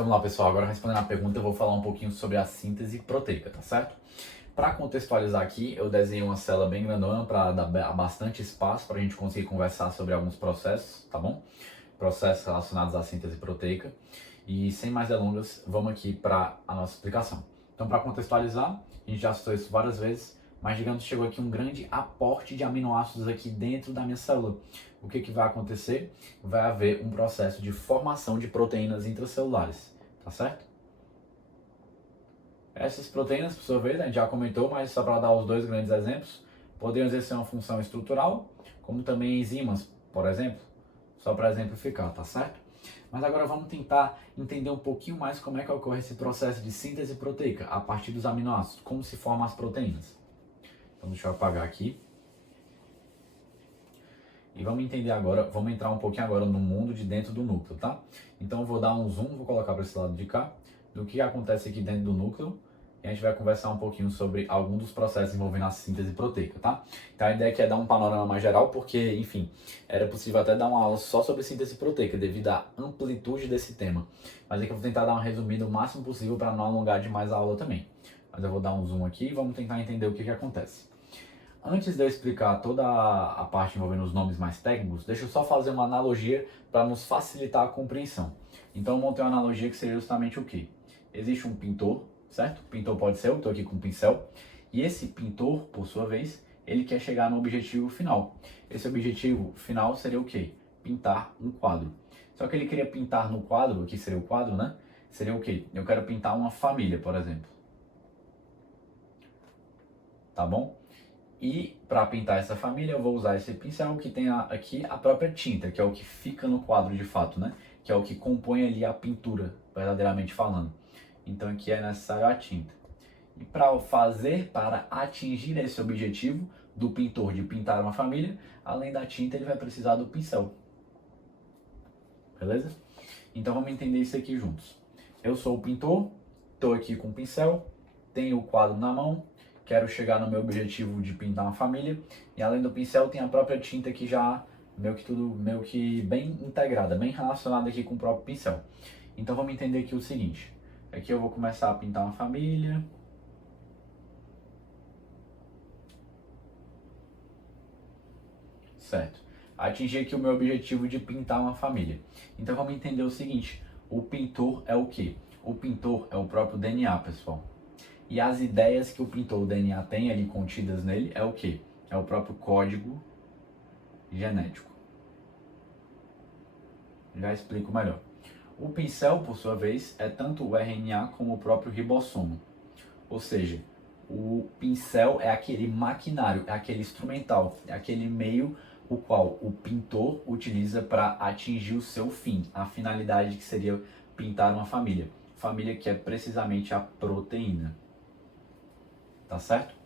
Então vamos lá, pessoal. Agora respondendo a pergunta, eu vou falar um pouquinho sobre a síntese proteica, tá certo? Para contextualizar aqui, eu desenhei uma célula bem grandona para dar bastante espaço para a gente conseguir conversar sobre alguns processos, tá bom? Processos relacionados à síntese proteica. E sem mais delongas, vamos aqui para a nossa explicação. Então, para contextualizar, a gente já citou isso várias vezes, mas digamos que chegou aqui um grande aporte de aminoácidos aqui dentro da minha célula. O que vai acontecer? Vai haver um processo de formação de proteínas intracelulares, tá certo? Essas proteínas, por sua vez, a gente já comentou, mas só para dar os dois grandes exemplos, poderiam exercer uma função estrutural, como também enzimas, por exemplo, só para exemplificar, tá certo? Mas agora vamos tentar entender um pouquinho mais como é que ocorre esse processo de síntese proteica a partir dos aminoácidos, como se formam as proteínas. Então deixa eu apagar aqui. E vamos entender agora, vamos entrar um pouquinho agora no mundo de dentro do núcleo, tá? Então eu vou dar um zoom, vou colocar para esse lado de cá, do que acontece aqui dentro do núcleo, e a gente vai conversar um pouquinho sobre alguns dos processos envolvendo a síntese proteica, tá? Então a ideia aqui é dar um panorama mais geral, porque, enfim, era possível até dar uma aula só sobre síntese proteica, devido à amplitude desse tema. Mas aqui eu vou tentar dar uma resumida o máximo possível para não alongar demais a aula também. Mas eu vou dar um zoom aqui e vamos tentar entender o que acontece. Antes de eu explicar toda a parte envolvendo os nomes mais técnicos, deixa eu só fazer uma analogia para nos facilitar a compreensão. Então eu montei uma analogia que seria justamente o quê? Existe um pintor, certo? O pintor pode ser eu, estou aqui com um pincel, e esse pintor, por sua vez, ele quer chegar no objetivo final. Esse objetivo final seria o quê? Pintar um quadro. Só que ele queria pintar no quadro, aqui seria o quadro, né? Seria o quê? Eu quero pintar uma família, por exemplo. Tá bom? E para pintar essa família eu vou usar esse pincel que tem aqui a própria tinta, que é o que fica no quadro de fato, né? Que é o que compõe ali a pintura, verdadeiramente falando. Então aqui é necessário a tinta. E para atingir esse objetivo do pintor de pintar uma família, além da tinta ele vai precisar do pincel. Beleza? Então vamos entender isso aqui juntos. Eu sou o pintor, estou aqui com o pincel, tenho o quadro na mão, quero chegar no meu objetivo de pintar uma família, e além do pincel tem a própria tinta que já meio que bem integrada, bem relacionada aqui com o próprio pincel. Então vamos entender aqui o seguinte, aqui eu vou começar a pintar uma família. Certo. Atingir aqui o meu objetivo de pintar uma família. Então vamos entender o seguinte, o pintor é o quê? O pintor é o próprio DNA, pessoal. E as ideias que o pintor, o DNA, tem ali contidas nele é o quê? É o próprio código genético. Já explico melhor. O pincel, por sua vez, é tanto o RNA como o próprio ribossomo. Ou seja, o pincel é aquele maquinário, é aquele instrumental, é aquele meio o qual o pintor utiliza para atingir o seu fim, a finalidade que seria pintar uma família. Família que é precisamente a proteína. Tá certo?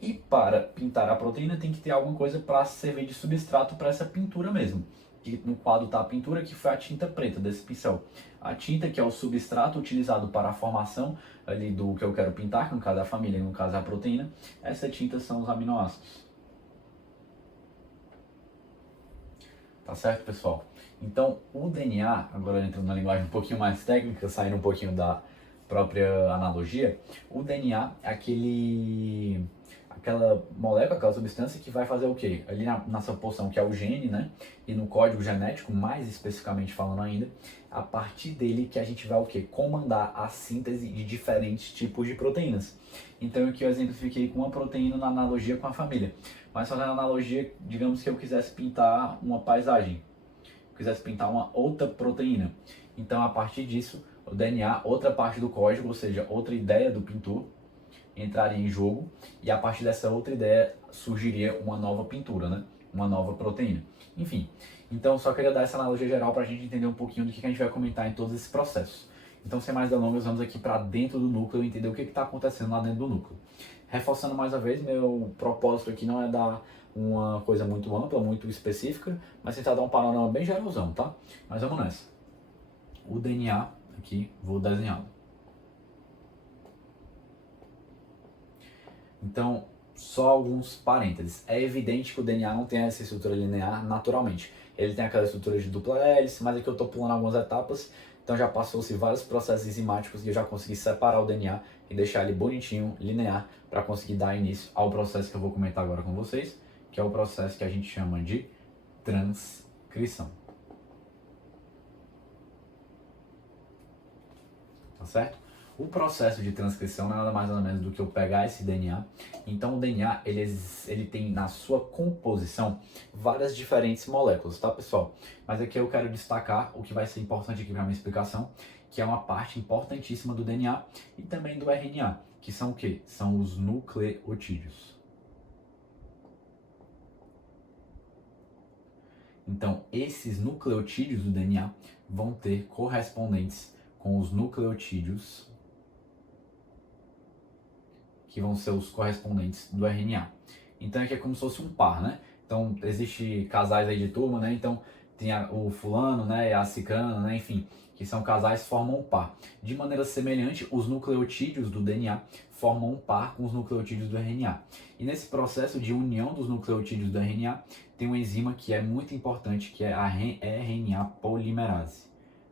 E para pintar a proteína tem que ter alguma coisa para servir de substrato para essa pintura mesmo. Que no quadro está a pintura, que foi a tinta preta desse pincel. A tinta que é o substrato utilizado para a formação ali do que eu quero pintar, que no caso é a família, no caso é a proteína. Essa tinta são os aminoácidos. Tá certo, pessoal? Então, o DNA, agora entrando na linguagem um pouquinho mais técnica, saindo um pouquinho da própria analogia, o DNA é aquela molécula, aquela substância que vai fazer o quê? Ali nessa porção que é o gene, né? E no código genético, mais especificamente falando ainda, a partir dele que a gente vai o quê? Comandar a síntese de diferentes tipos de proteínas. Então aqui eu exemplifiquei com uma proteína na analogia com a família. Mas fazendo analogia, digamos que eu quisesse pintar uma paisagem, quisesse pintar uma outra proteína. Então a partir disso, o DNA, outra parte do código, ou seja, outra ideia do pintor, entraria em jogo, e a partir dessa outra ideia surgiria uma nova pintura, né? Uma nova proteína. Enfim, então só queria dar essa analogia geral para a gente entender um pouquinho do que a gente vai comentar em todos esses processos. Então, sem mais delongas, vamos aqui para dentro do núcleo e entender o que está acontecendo lá dentro do núcleo. Reforçando mais uma vez, meu propósito aqui não é dar uma coisa muito ampla, muito específica, mas tentar dar um panorama bem geralzão, tá? Mas vamos nessa. O DNA, aqui, vou desenhá-lo. Então, só alguns parênteses. É evidente que o DNA não tem essa estrutura linear naturalmente. Ele tem aquela estrutura de dupla hélice, mas aqui eu estou pulando algumas etapas Então já passou-se vários processos enzimáticos e eu já consegui separar o DNA e deixar ele bonitinho, linear, para conseguir dar início ao processo que eu vou comentar agora com vocês, que é o processo que a gente chama de transcrição. Tá certo? O processo de transcrição não é nada mais nada menos do que eu pegar esse DNA. Então o DNA ele tem na sua composição várias diferentes moléculas, tá, pessoal? Mas aqui eu quero destacar o que vai ser importante aqui para minha explicação, que é uma parte importantíssima do DNA e também do RNA, que são o quê? São os nucleotídeos. Então esses nucleotídeos do DNA vão ter correspondentes com os nucleotídeos que vão ser os correspondentes do RNA. Então aqui é como se fosse um par, né? Então existe casais aí de turma, né? Então tem o fulano, né? E a cicrana, né? Enfim, que são casais formam um par. De maneira semelhante, os nucleotídeos do DNA formam um par com os nucleotídeos do RNA. E nesse processo de união dos nucleotídeos do RNA, tem uma enzima que é muito importante, que é a RNA polimerase,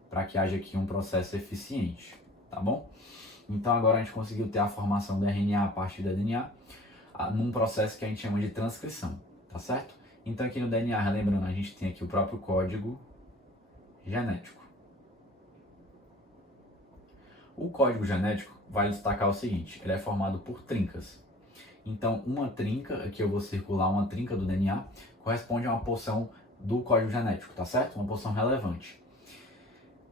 para que haja aqui um processo eficiente, tá bom? Então agora a gente conseguiu ter a formação do RNA a partir do DNA, num processo que a gente chama de transcrição, tá certo? Então aqui no DNA, relembrando, a gente tem aqui o próprio código genético. O código genético vai destacar o seguinte, ele é formado por trincas. Então uma trinca, aqui eu vou circular uma trinca do DNA, corresponde a uma porção do código genético, tá certo? Uma porção relevante.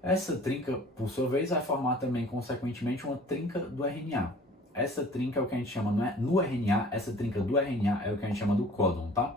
Essa trinca, por sua vez, vai formar também, consequentemente, uma trinca do RNA. Essa trinca é o que a gente chama, não é? No RNA, essa trinca do RNA é o que a gente chama do códon, tá?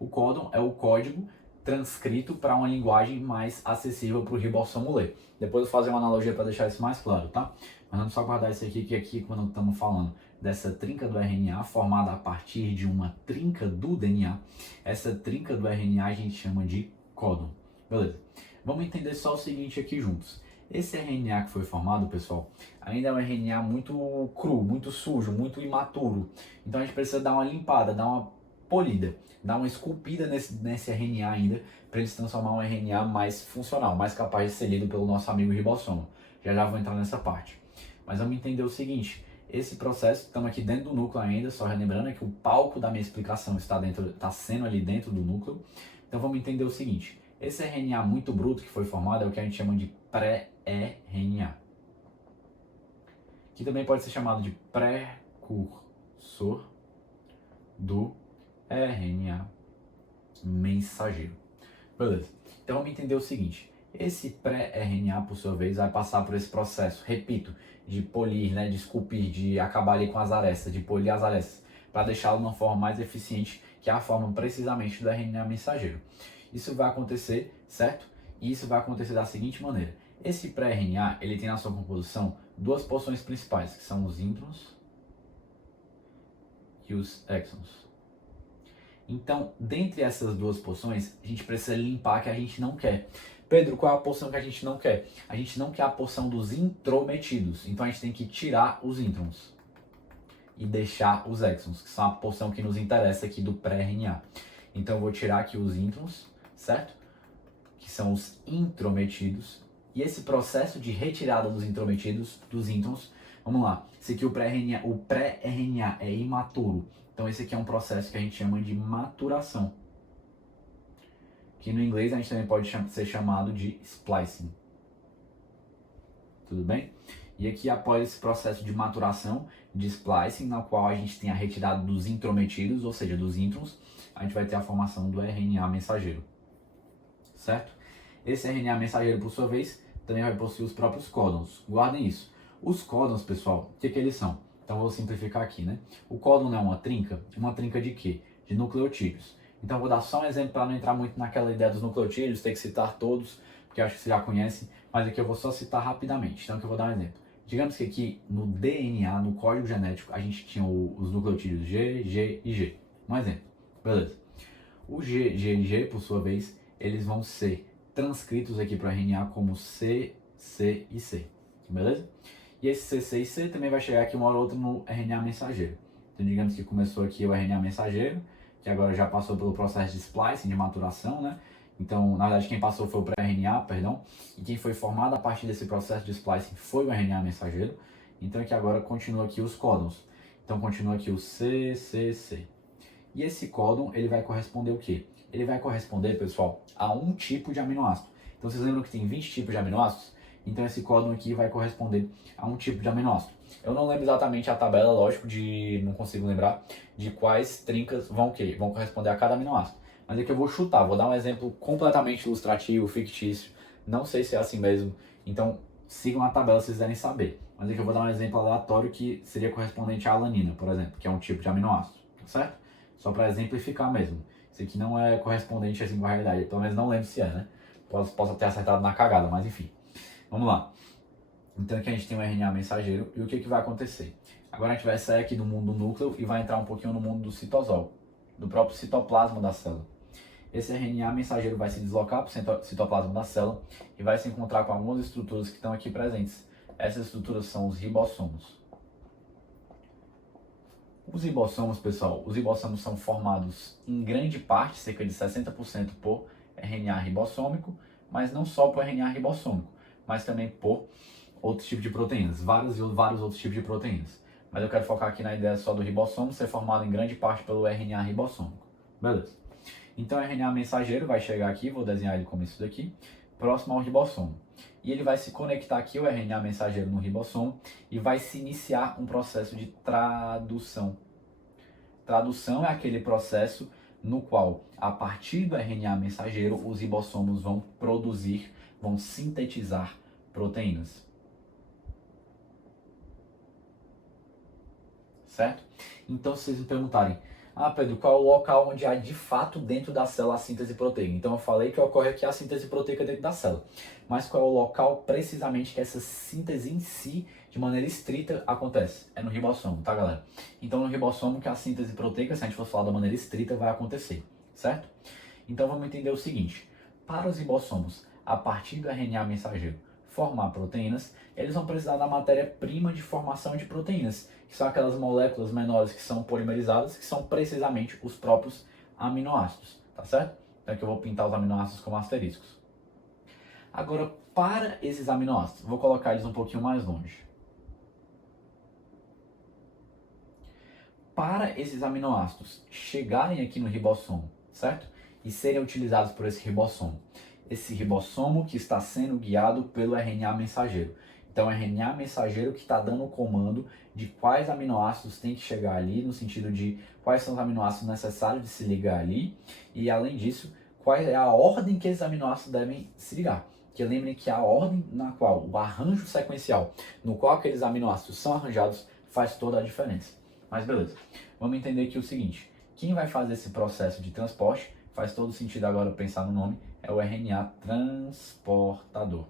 O códon é o código transcrito para uma linguagem mais acessível para o ribossomo ler. Depois eu vou fazer uma analogia para deixar isso mais claro, tá? Mas vamos só guardar isso aqui, que aqui, quando estamos falando dessa trinca do RNA, formada a partir de uma trinca do DNA, essa trinca do RNA a gente chama de códon. Beleza? Vamos entender só o seguinte aqui juntos. Esse RNA que foi formado, pessoal, ainda é um RNA muito cru, muito sujo, muito imaturo. Então a gente precisa dar uma limpada, dar uma polida, dar uma esculpida nesse RNA ainda, para ele se transformar em um RNA mais funcional, mais capaz de ser lido pelo nosso amigo ribossomo. Já vou entrar nessa parte. Mas vamos entender o seguinte, esse processo, estamos aqui dentro do núcleo ainda, só relembrando que o palco da minha explicação está sendo ali dentro do núcleo. Então vamos entender o seguinte. Esse RNA muito bruto que foi formado é o que a gente chama de pré-RNA, que também pode ser chamado de precursor do RNA mensageiro. Beleza, então vamos entender o seguinte, esse pré-RNA, por sua vez, vai passar por esse processo, repito, de polir, né, de esculpir, de acabar ali com as arestas, de polir as arestas, para deixá-lo de uma forma mais eficiente, que é a forma precisamente do RNA mensageiro. Isso vai acontecer, certo? E isso vai acontecer da seguinte maneira. Esse pré-RNA, ele tem na sua composição duas porções principais, que são os introns e os exons. Então, dentre essas duas porções, a gente precisa limpar a que a gente não quer. Pedro, qual é a porção que a gente não quer? A gente não quer a porção dos intrometidos. Então, a gente tem que tirar os introns e deixar os exons, que são a porção que nos interessa aqui do pré-RNA. Então, eu vou tirar aqui os introns, certo? Que são os intrometidos. E esse processo de retirada dos intrometidos, dos introns, vamos lá. Esse aqui, o pré-RNA é imaturo. Então esse aqui é um processo que a gente chama de maturação. Que no inglês a gente também pode ser chamado de splicing. Tudo bem? E aqui após esse processo de maturação, de splicing, na qual a gente tem a retirada dos intrometidos, ou seja, dos introns, a gente vai ter a formação do RNA mensageiro. Certo? Esse RNA mensageiro, por sua vez, também vai possuir os próprios códons. Guardem isso. Os códons, pessoal, o que eles são? Então vou simplificar aqui, né? O códon é uma trinca de quê? De nucleotídeos. Então vou dar só um exemplo para não entrar muito naquela ideia dos nucleotídeos, ter que citar todos, porque acho que você já conhece, mas aqui eu vou só citar rapidamente. Então aqui eu vou dar um exemplo. Digamos que aqui no DNA, no código genético, a gente tinha os nucleotídeos G, G e G. Um exemplo. Beleza. O G, G e G, por sua vez, eles vão ser transcritos aqui para o RNA como C, C e C. Beleza? E esse C, C e C também vai chegar aqui uma hora ou outra no RNA mensageiro. Então digamos que começou aqui o RNA mensageiro, que agora já passou pelo processo de splicing, de maturação, né? Então, na verdade, quem passou foi o pré-RNA, perdão, e quem foi formado a partir desse processo de splicing foi o RNA mensageiro. Então, aqui agora continua aqui os códons. Então, continua aqui o CCC. E esse códon, ele vai corresponder o quê? Ele vai corresponder, pessoal, a um tipo de aminoácido. Então, vocês lembram que tem 20 tipos de aminoácidos? Então, esse códon aqui vai corresponder a um tipo de aminoácido. Eu não lembro exatamente a tabela, lógico, não consigo lembrar de quais trincas vão corresponder a cada aminoácido. Mas aqui eu vou chutar, vou dar um exemplo completamente ilustrativo, fictício. Não sei se é assim mesmo. Então, sigam a tabela se vocês quiserem saber. Mas aqui eu vou dar um exemplo aleatório que seria correspondente à alanina, por exemplo, que é um tipo de aminoácido, tá certo? Só para exemplificar mesmo. Isso aqui não é correspondente assim com a realidade, pelo menos não lembro se é, né? Posso ter acertado na cagada, mas enfim. Vamos lá. Então aqui a gente tem um RNA mensageiro e o que vai acontecer? Agora a gente vai sair aqui do mundo do núcleo e vai entrar um pouquinho no mundo do citosol, do próprio citoplasma da célula. Esse RNA mensageiro vai se deslocar para o citoplasma da célula e vai se encontrar com algumas estruturas que estão aqui presentes. Essas estruturas são os ribossomos. Os ribossomos, pessoal, os ribossomos são formados em grande parte, cerca de 60% por RNA ribossômico, mas não só por RNA ribossômico, mas também por outros tipos de proteínas, vários outros tipos de proteínas. Mas eu quero focar aqui na ideia só do ribossomo ser formado em grande parte pelo RNA ribossômico. Beleza. Então o RNA mensageiro vai chegar aqui, vou desenhar ele como isso daqui, próximo ao ribossomo. E ele vai se conectar aqui, o RNA mensageiro, no ribossomo, e vai se iniciar um processo de tradução. Tradução é aquele processo no qual, a partir do RNA mensageiro, os ribossomos vão produzir, vão sintetizar proteínas. Certo? Então, se vocês me perguntarem, Pedro, qual é o local onde há de fato dentro da célula a síntese proteica? Então eu falei que ocorre aqui a síntese proteica dentro da célula. Mas qual é o local precisamente que essa síntese em si, de maneira estrita, acontece? É no ribossomo, tá, galera? Então no ribossomo que a síntese proteica, se a gente for falar da maneira estrita, vai acontecer, certo? Então vamos entender o seguinte. Para os ribossomos, a partir do RNA mensageiro, formar proteínas, eles vão precisar da matéria-prima de formação de proteínas, que são aquelas moléculas menores que são polimerizadas, que são precisamente os próprios aminoácidos, tá certo? Então aqui eu vou pintar os aminoácidos como asteriscos. Agora, para esses aminoácidos, vou colocar eles um pouquinho mais longe. Para esses aminoácidos chegarem aqui no ribossomo, certo? E serem utilizados por esse ribossomo que está sendo guiado pelo RNA mensageiro. Então, o RNA mensageiro que está dando o comando de quais aminoácidos tem que chegar ali, no sentido de quais são os aminoácidos necessários de se ligar ali, e além disso, qual é a ordem que esses aminoácidos devem se ligar. Que lembrem que a ordem na qual, o arranjo sequencial no qual aqueles aminoácidos são arranjados faz toda a diferença. Mas beleza, vamos entender aqui o seguinte, quem vai fazer esse processo de transporte, faz todo sentido agora pensar no nome, é o RNA transportador.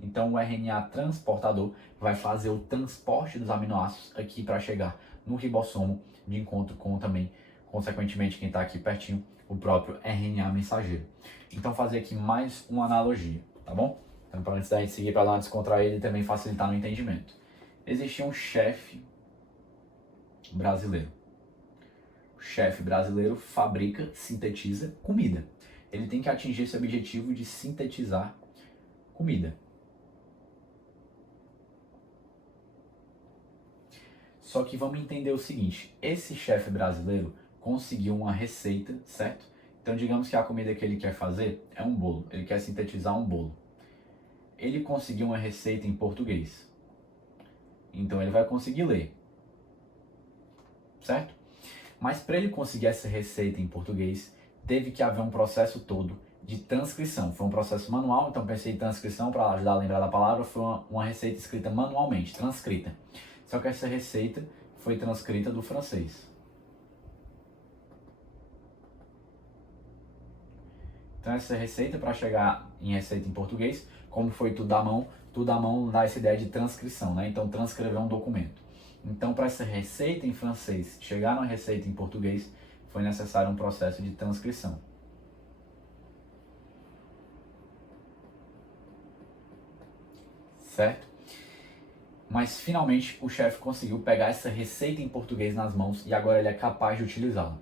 Então o RNA transportador vai fazer o transporte dos aminoácidos aqui para chegar no ribossomo, de encontro com também, consequentemente, quem está aqui pertinho, o próprio RNA mensageiro. Então fazer aqui mais uma analogia, tá bom? Então para antes da gente seguir para lá descontrair e também facilitar no entendimento. Existia um chefe brasileiro. O chefe brasileiro fabrica, sintetiza comida. Ele tem que atingir esse objetivo de sintetizar comida. Só que vamos entender o seguinte, esse chefe brasileiro conseguiu uma receita, certo? Então digamos que a comida que ele quer fazer é um bolo, ele quer sintetizar um bolo. Ele conseguiu uma receita em português. Então ele vai conseguir ler, certo? Mas para ele conseguir essa receita em português, teve que haver um processo todo de transcrição. Foi um processo manual, então pensei em transcrição para ajudar a lembrar da palavra, foi uma receita escrita manualmente, transcrita. Só que essa receita foi transcrita do francês. Então essa receita, para chegar em receita em português, como foi tudo à mão dá essa ideia de transcrição, né? Então transcrever um documento. Então para essa receita em francês chegar na receita em português, foi necessário um processo de transcrição. Certo? Mas finalmente o chefe conseguiu pegar essa receita em português nas mãos e agora ele é capaz de utilizá-la.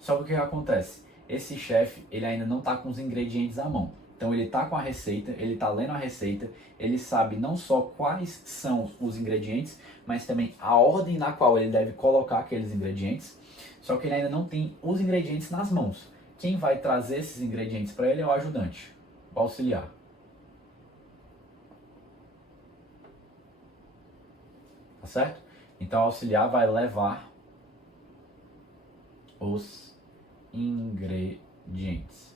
Só que o que acontece? esse chefe, ele ainda não está com os ingredientes à mão. Então ele está com a receita, ele está lendo a receita, ele sabe não só quais são os ingredientes, mas também a ordem na qual ele deve colocar aqueles ingredientes. Só que ele ainda não tem os ingredientes nas mãos. Quem vai trazer esses ingredientes para ele é o ajudante, o auxiliar. Tá certo? Então o auxiliar vai levar os ingredientes.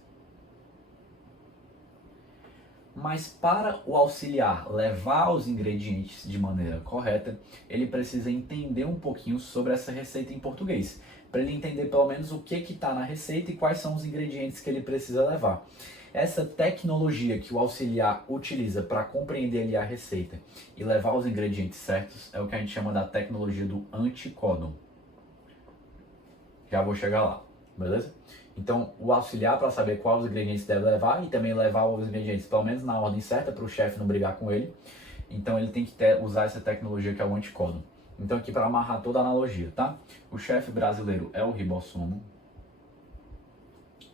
Mas para o auxiliar levar os ingredientes de maneira correta, ele precisa entender um pouquinho sobre essa receita em português, para ele entender pelo menos o que está na receita e quais são os ingredientes que ele precisa levar. Essa tecnologia que o auxiliar utiliza para compreender ali a receita e levar os ingredientes certos é o que a gente chama da tecnologia do anticódon. Já vou chegar lá, beleza? Então, o auxiliar, para saber quais os ingredientes deve levar e também levar os ingredientes, pelo menos na ordem certa, para o chefe não brigar com ele. Então, ele tem que usar essa tecnologia que é o anticódon. Então, aqui para amarrar toda a analogia, tá? O chefe brasileiro é o ribossomo,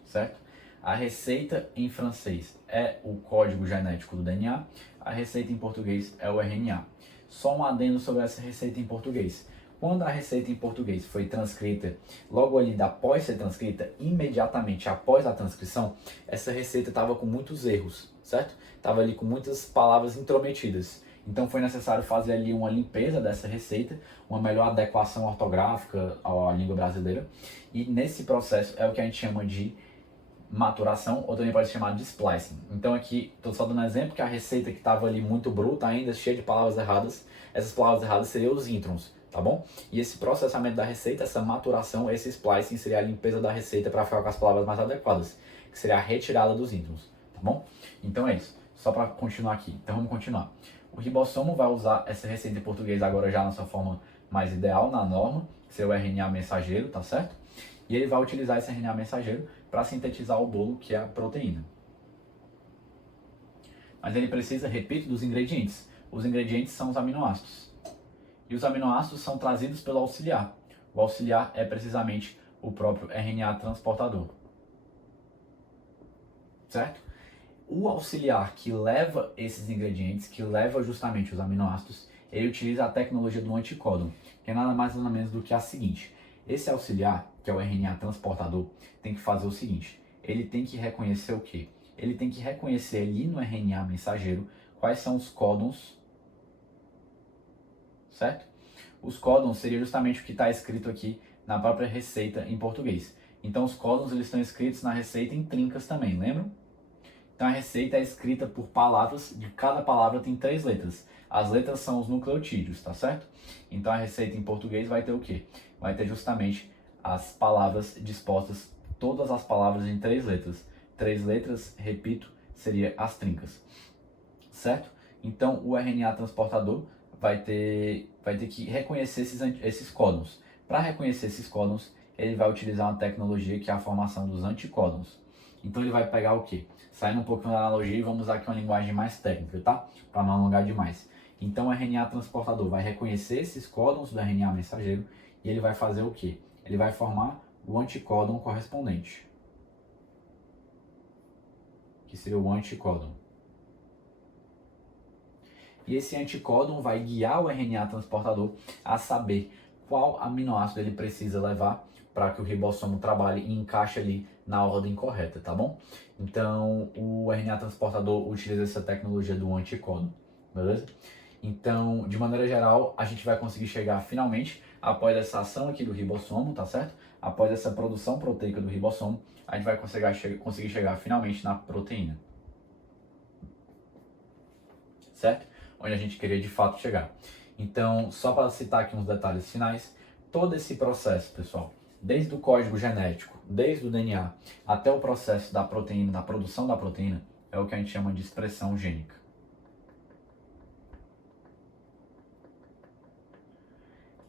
certo? A receita em francês é o código genético do DNA. A receita em português é o RNA. Só um adendo sobre essa receita em português. Quando a receita em português foi transcrita, logo ali após ser transcrita, imediatamente após a transcrição, essa receita estava com muitos erros, certo? Estava ali com muitas palavras intrometidas. Então foi necessário fazer ali uma limpeza dessa receita, uma melhor adequação ortográfica à língua brasileira. E nesse processo é o que a gente chama de maturação, ou também pode ser chamado de splicing. Então aqui, estou só dando um exemplo que a receita que estava ali muito bruta ainda, cheia de palavras erradas, essas palavras erradas seriam os introns, tá bom? E esse processamento da receita, essa maturação, esse splicing seria a limpeza da receita para ficar com as palavras mais adequadas, que seria a retirada dos introns, tá bom? Então é isso, só para continuar aqui. Então vamos continuar. O ribossomo vai usar essa receita em português agora já na sua forma mais ideal, na norma, que seria o RNA mensageiro, tá certo? E ele vai utilizar esse RNA mensageiro para sintetizar o bolo, que é a proteína. Mas ele precisa, repito, dos ingredientes. Os ingredientes são os aminoácidos. E os aminoácidos são trazidos pelo auxiliar. O auxiliar é precisamente o próprio RNA transportador. Certo? O auxiliar que leva esses ingredientes, que leva justamente os aminoácidos, ele utiliza a tecnologia do anticódon, que é nada mais nada menos do que a seguinte. Esse auxiliar, que é o RNA transportador, tem que fazer o seguinte, ele tem que reconhecer o quê? Ele tem que reconhecer ali no RNA mensageiro quais são os códons, certo? Os códons seria justamente o que está escrito aqui na própria receita em português. Então os códons eles estão escritos na receita em trincas também, lembram? Então a receita é escrita por palavras, de cada palavra tem 3 letras. As letras são os nucleotídeos, tá certo? Então a receita em português vai ter o quê? Vai ter justamente as palavras dispostas, todas as palavras em 3 letras. 3 letras, repito, seria as trincas, certo? Então o RNA transportador vai ter que reconhecer esses códons. Para reconhecer esses códons, ele vai utilizar uma tecnologia que é a formação dos anticódons. Então ele vai pegar o quê? Saindo um pouquinho da analogia, vamos usar aqui uma linguagem mais técnica, tá? Para não alongar demais. Então o RNA transportador vai reconhecer esses códons do RNA mensageiro e ele vai fazer o quê? Ele vai formar o anticódon correspondente, que seria o anticódon. E esse anticódon vai guiar o RNA transportador a saber qual aminoácido ele precisa levar para que o ribossomo trabalhe e encaixe ali na ordem correta, tá bom? Então, o RNA transportador utiliza essa tecnologia do anticódon, beleza? Então, de maneira geral, a gente vai conseguir chegar finalmente, após essa ação aqui do ribossomo, tá certo? Após essa produção proteica do ribossomo, a gente vai conseguir chegar finalmente na proteína, certo? Onde a gente queria de fato chegar. Então, só para citar aqui uns detalhes finais, todo esse processo, pessoal, desde o código genético, desde o DNA, até o processo da proteína, da produção da proteína, é o que a gente chama de expressão gênica.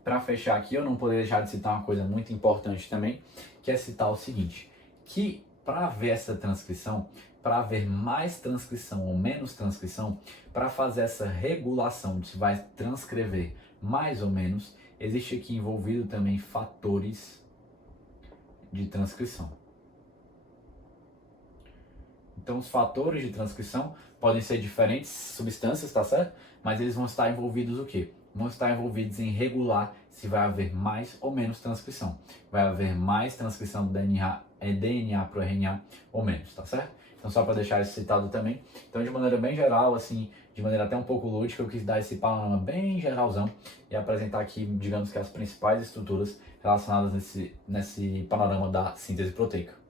Para fechar aqui, eu não poderia deixar de citar uma coisa muito importante também, que é citar o seguinte, que para haver essa transcrição, para haver mais transcrição ou menos transcrição, para fazer essa regulação de se vai transcrever mais ou menos, existe aqui envolvido também fatores de transcrição. Então, os fatores de transcrição podem ser diferentes substâncias, tá certo? Mas eles vão estar envolvidos o quê? Vão estar envolvidos em regular se vai haver mais ou menos transcrição. Vai haver mais transcrição do DNA para o RNA ou menos, tá certo? Então, só para deixar isso citado também. Então, de maneira bem geral, assim, de maneira até um pouco lúdica, eu quis dar esse panorama bem geralzão e apresentar aqui, digamos que as principais estruturas relacionadas nesse panorama da síntese proteica.